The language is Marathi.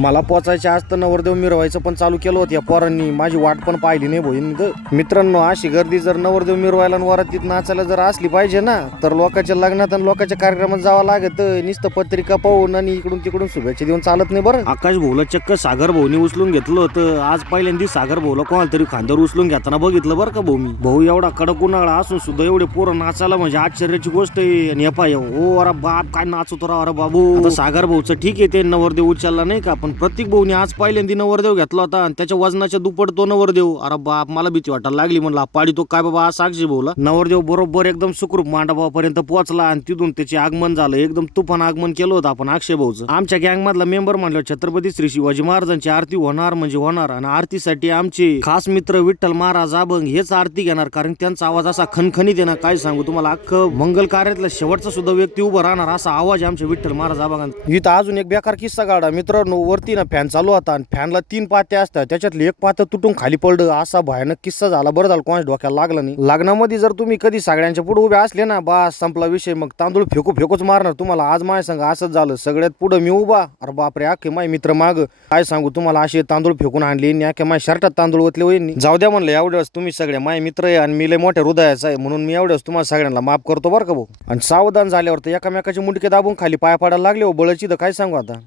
मला पोचायच्या आज तर नवरदेव मिरवायचं पण चालू केलं होतं या पोरांनी. माझी वाट पण पाहिली नाही भाऊ. मित्रांनो अशी गर्दी जर नवरदेव मिरवायला आणि वरातीत नाचायला जर असली पाहिजे ना तर लोकांच्या लग्नात आणि लोकांच्या कार्यक्रमात जावं लागत. नुसतं पत्रिका पाहून आणि इकडून तिकडून शुभेच्छा देऊन चालत नाही बरं. आकाश भाऊला चक्क सागर भाऊनी उचलून घेतलं होतं. आज पहिल्यांदा सागर भाऊला कोणाला तरी खांद्यावर उचलून घेताना बघितलं बरं का भाऊ मी? भाऊ एवढा कडक उन्हाळा असून सुद्धा एवढे पोरं नाचायला म्हणजे आश्चर्याची गोष्ट आहे. आणि यपा ओ अरे बाप काय नाचतो राव अरे बाबू. सागर भाऊचं ठीक आहे ते नवरदेव उचलला नाही का? पण प्रत्येक भाऊने आज पहिल्यांदा नवरदेव घेतला होता आणि त्याच्या वजनाच्या दुप्पट तो नवरदेव. अरे बाप मला भीती वाटायला लागली म्हणला पाडी तो काय बाबा आज साक्षी भाऊला? नवरदेव बरोबर एकदम सुखरूप मांडवापर्यंत पोहोचला आणि तिथून त्याचे आगमन झालं. एकदम तुफान आगमन केलं होतं आपण अक्षय भाऊचं. आमच्या गँग मधला मेंबर म्हणलं छत्रपती श्री शिवाजी महाराजांची आरती होणार म्हणजे होणार आणि आरतीसाठी आमचे खास मित्र विठ्ठल महाराज अभंग हेच आरती घेणार कारण त्यांचा आवाज असा खणखणीत देणार काय सांगू तुम्हाला अख्खं मंगल कार्यातला शेवटचा सुद्धा व्यक्ती उभा राहणार असा आवाज आहे आमच्या विठ्ठल महाराज अभंगात. इथं अजून एक बेकार किस्सा काढा. मित्रांनो वरती ना फॅन चालू होता आणि फॅनला तीन पाते असतात त्याच्यातली एक पात तुटून खाली पडलं. असा भयानक किस्सा झाला बरं झालं कोणाच डोक्याला लागला नाही. लग्नामध्ये जर तुम्ही कधी सगळ्यांच्या पुढे उभे असले ना बा संपला विषय. मग तांदूळ फेकू फेकूच मारणार तुम्हाला. आज माझ्या सांग असंच झालं. सगळ्यात पुढे मी उभा. अरे बापरे अख्खे माय मित्र माग. काय सांगू तुम्हाला असे तांदूळ फेकून आणले आणि अख्ख्या माझ्या शर्टात तांदूळ ओतले होईल जाऊ द्या म्हणलं एवढ्याच तुम्ही सगळे माय मित्र आहे आणि मी लय मोठ्या हृदयाचा आहे. म्हणून मी एवढ्याच तुम्हाला सगळ्यांना माफ करतो बरं का भाऊ? आणि सावधान झाल्यावर तर एकामेकाचे मुंडके दाबून खाली पाय पाडायला लागले हो. बळची तर काय सांगू आता?